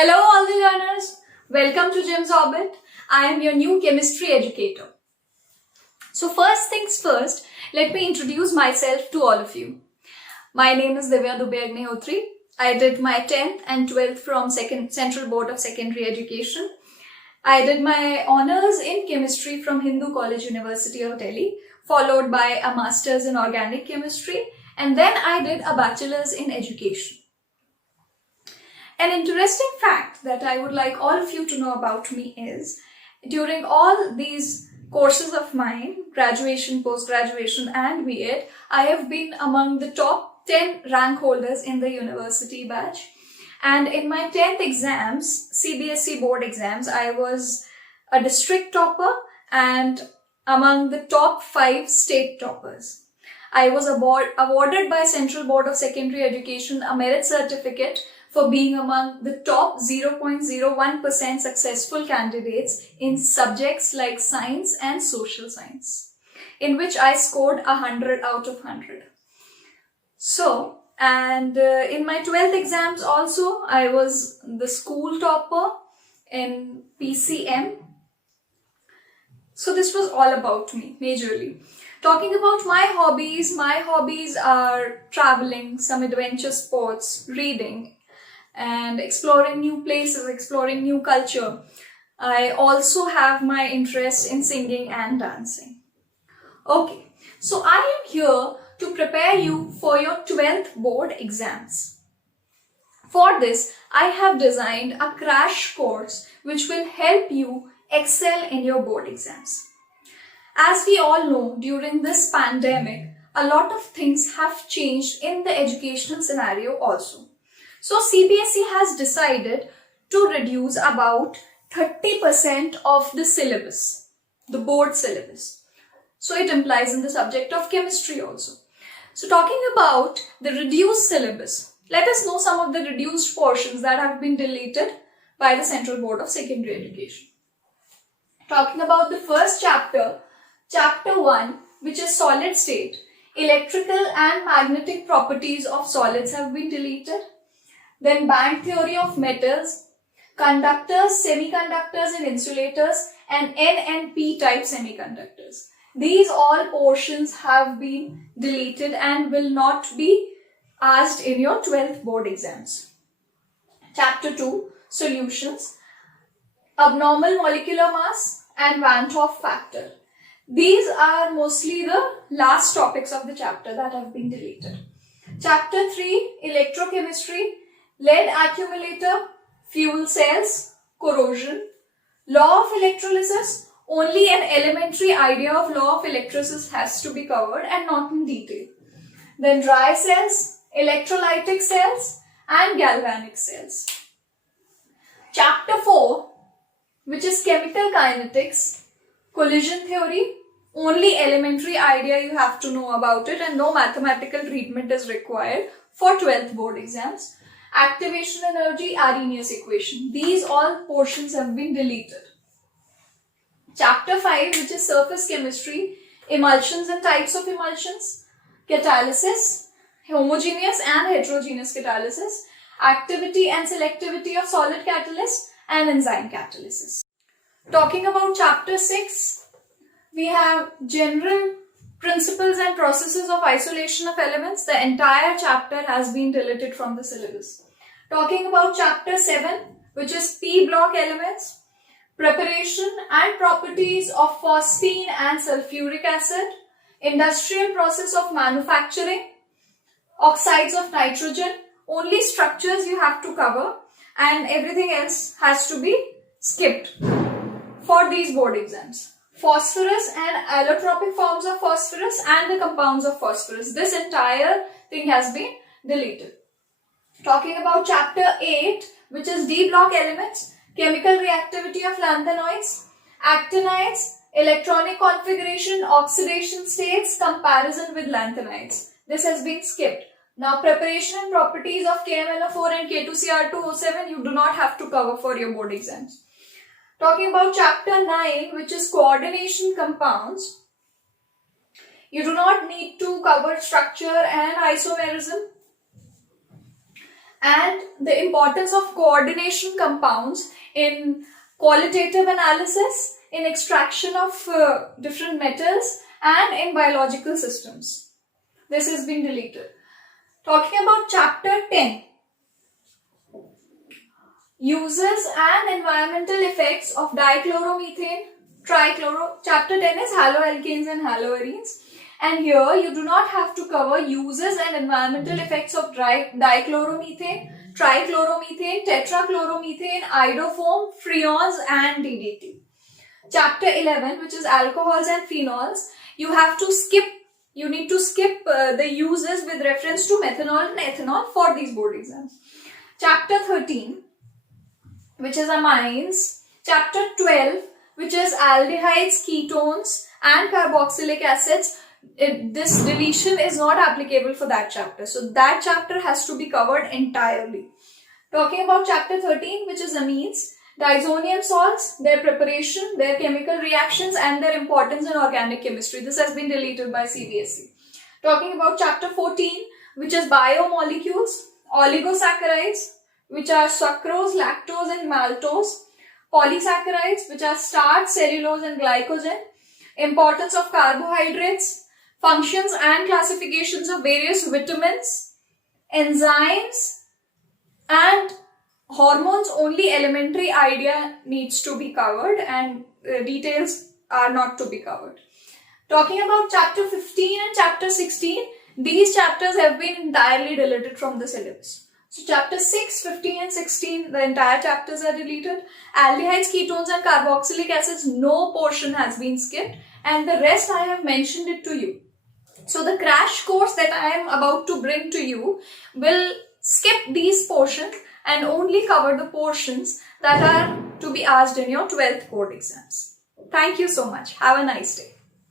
Hello all the learners, welcome to JimsOrbit. I am your new chemistry educator. So first things first, let me introduce myself to all of you. My name is Divya Ma'am. I did my 10th and 12th from Central Board of Secondary Education. I did my honours in chemistry from Hindu College University of Delhi, followed by a master's in organic chemistry, and then I did a bachelor's in education. An interesting fact that I would like all of you to know about me is, during all these courses of mine, graduation, post-graduation and B.Ed, I have been among the top 10 rank holders in the university batch. And in my 10th exams, CBSE board exams, I was a district topper and among the top 5 state toppers. I was awarded by Central Board of Secondary Education a merit certificate for being among the top 0.01% successful candidates in subjects like science and social science, in which I scored 100 out of 100. So, and in my 12th exams also, I was the school topper in PCM. So this was all about me, majorly. Talking about my hobbies are traveling, some adventure sports, reading, and exploring new places, exploring new culture. I also have my interest in singing and dancing. Okay, so I am here to prepare you for your 12th board exams. For this, I have designed a crash course which will help you excel in your board exams. As we all know, during this pandemic, a lot of things have changed in the educational scenario also. So CBSE has decided to reduce about 30% of the syllabus, the board syllabus. So it implies in the subject of chemistry also. So talking about the reduced syllabus, let us know some of the reduced portions that have been deleted by the Central Board of Secondary Education. Talking about the first chapter, Chapter 1, which is solid state, electrical and magnetic properties of solids have been deleted. Then band theory of metals, conductors, semiconductors and insulators, and N and P type semiconductors. These all portions have been deleted and will not be asked in your 12th board exams. Chapter 2, solutions, abnormal molecular mass and Van 't Hoff factor. These are mostly the last topics of the chapter that have been deleted. Chapter 3, electrochemistry, lead accumulator, fuel cells, corrosion, law of electrolysis. Only an elementary idea of law of electrolysis has to be covered and not in detail. Then dry cells, electrolytic cells and galvanic cells. Chapter 4, which is chemical kinetics, collision theory. Only elementary idea you have to know about it and no mathematical treatment is required for 12th board exams. Activation energy, Arrhenius equation. These all portions have been deleted. Chapter 5, which is surface chemistry, emulsions and types of emulsions, catalysis, homogeneous and heterogeneous catalysis, activity and selectivity of solid catalysts, and enzyme catalysis. Talking about chapter 6, we have general principles and processes of isolation of elements. The entire chapter has been deleted from the syllabus. Talking about chapter 7, which is P block elements, preparation and properties of phosphine and sulfuric acid, industrial process of manufacturing, oxides of nitrogen. Only structures you have to cover and everything else has to be skipped for these board exams. Phosphorus and allotropic forms of phosphorus and the compounds of phosphorus. This entire thing has been deleted. Talking about chapter 8, which is D block elements, chemical reactivity of lanthanoids, actinides, electronic configuration, oxidation states, comparison with lanthanides. This has been skipped. Now preparation and properties of KMnO4 and K2Cr2O7 you do not have to cover for your board exams. Talking about chapter 9, which is coordination compounds, you do not need to cover structure and isomerism. and the importance of coordination compounds in qualitative analysis, in extraction of different metals, and in biological systems. This has been deleted. Talking about chapter 10, uses and environmental effects of dichloromethane, trichloro. Chapter 10 is haloalkanes and haloarenes. And here you do not have to cover uses and environmental effects of dichloromethane, trichloromethane, tetrachloromethane, iodoform, freons and DDT. Chapter 11, which is alcohols and phenols, you need to skip the uses with reference to methanol and ethanol for these board exams. Chapter 13, which is amines. Chapter 12, which is aldehydes, ketones and carboxylic acids. This deletion is not applicable for that chapter. So that chapter has to be covered entirely. Talking about chapter 13, which is amines, diazonium salts, their preparation, their chemical reactions and their importance in organic chemistry. This has been deleted by CBSE. Talking about chapter 14, which is biomolecules, oligosaccharides, which are sucrose, lactose and maltose, polysaccharides, which are starch, cellulose and glycogen, importance of carbohydrates, functions and classifications of various vitamins, enzymes and hormones. Only elementary idea needs to be covered and details are not to be covered. Talking about chapter 15 and chapter 16, these chapters have been entirely deleted from the syllabus. So chapter 6, 15 and 16, the entire chapters are deleted. Aldehydes, ketones and carboxylic acids, no portion has been skipped and the rest I have mentioned it to you. So the crash course that I am about to bring to you will skip these portions and only cover the portions that are to be asked in your 12th board exams. Thank you so much. Have a nice day.